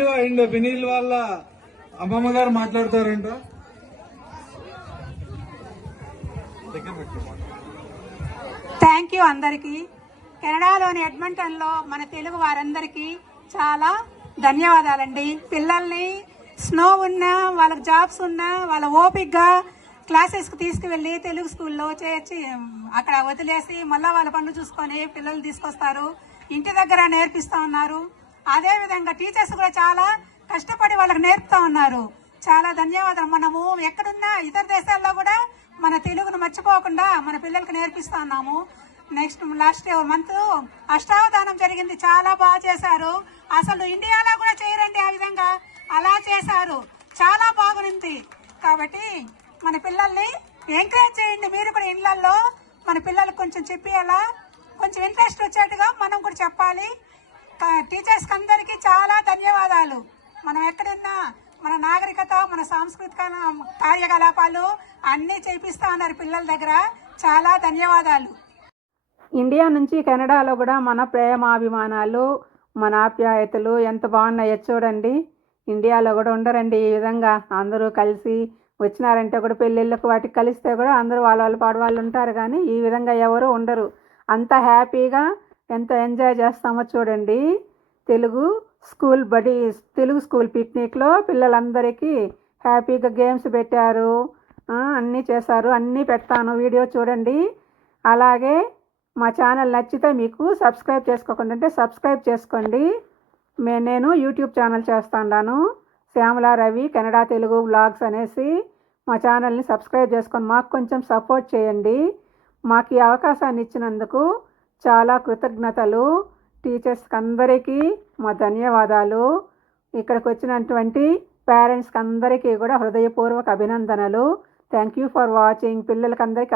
And Vineel వాళ్ళ అమ్మమ్మ గారు మాట్లాడతారంట. థ్యాంక్ యూ అందరికీ. కెనడాలోని ఎడ్మంటన్లో మన తెలుగు వారందరికీ చాలా ధన్యవాదాలండి. పిల్లల్ని స్నో ఉన్నా వాళ్ళకి జాబ్స్ ఉన్నా వాళ్ళ ఓపిక్గా క్లాసెస్కి తీసుకువెళ్ళి తెలుగు స్కూల్లో చేర్చి అక్కడ వదిలేసి మళ్ళీ వాళ్ళ పనులు చూసుకొని పిల్లలు తీసుకొస్తారు. ఇంటి దగ్గర నేర్పిస్తా ఉన్నారు. అదేవిధంగా టీచర్స్ కూడా చాలా కష్టపడి వాళ్ళకి నేర్పుతా ఉన్నారు. చాలా ధన్యవాదాలు. మనము ఎక్కడున్నా ఇతర దేశాల్లో కూడా మన తెలుగును మర్చిపోకుండా మన పిల్లలకు నేర్పిస్తా ఉన్నాము. నెక్స్ట్ లాస్ట్ మంత్ అష్టావధానం జరిగింది. చాలా బాగా చేశారు. అసలు ఇండియాలో కూడా చేయరండి ఆ విధంగా. అలా చేశారు. చాలా బాగుంది. కాబట్టి మన పిల్లల్ని ఎంకరేజ్ చేయండి. మీరు కూడా ఇళ్ళలో మన పిల్లలకు కొంచెం చెప్పి అలా కొంచెం ఇంట్రెస్ట్ వచ్చేట్టుగా మనం కూడా చెప్పాలి. టీచర్స్ అందరికీ చాలా ధన్యవాదాలు. మనం ఎక్కడున్నా మన నాగరికత మన సాంస్కృతిక కార్యకలాపాలు అన్నీ చేపిస్తా ఉన్నారు పిల్లల దగ్గర. చాలా ధన్యవాదాలు. ఇండియా నుంచి కెనడాలో కూడా మన ప్రేమాభిమానాలు మన ఆప్యాయతలు ఎంత బాగున్నాయో చూడండి. ఇండియాలో కూడా ఉండరండి ఈ విధంగా. అందరూ కలిసి వచ్చినారంటే కూడా పెళ్ళిళ్ళకు వాటికి కలిస్తే కూడా అందరూ వాళ్ళ వాళ్ళ పాడు వాళ్ళు ఉంటారు కానీ ఈ విధంగా ఎవరు ఉండరు. అంత హ్యాపీగా ఎంత ఎంజాయ్ చేస్తామో చూడండి. తెలుగు స్కూల్ బడి తెలుగు స్కూల్ పిక్నిక్లో పిల్లలందరికీ హ్యాపీగా గేమ్స్ పెట్టారు. అన్నీ చేశారు. అన్నీ పెడతాను. వీడియో చూడండి. అలాగే మా ఛానల్ నచ్చితే మీకు సబ్స్క్రైబ్ చేసుకోకుండా అంటే సబ్స్క్రైబ్ చేసుకోండి. మే నేను యూట్యూబ్ ఛానల్ చేస్తాను శ్యామల రవి కెనడా తెలుగు బ్లాగ్స్ అనేసి మా ఛానల్ని సబ్స్క్రైబ్ చేసుకొని మాకు కొంచెం సపోర్ట్ చేయండి. మాకు ఈ అవకాశాన్ని ఇచ్చినందుకు చాలా కృతజ్ఞతలు టీచర్స్కి అందరికీ మా ధన్యవాదాలు. ఇక్కడికి వచ్చినటువంటి పేరెంట్స్కి అందరికీ కూడా హృదయపూర్వక అభినందనలు. Thank you for watching. పిల్లలకి అందరికీ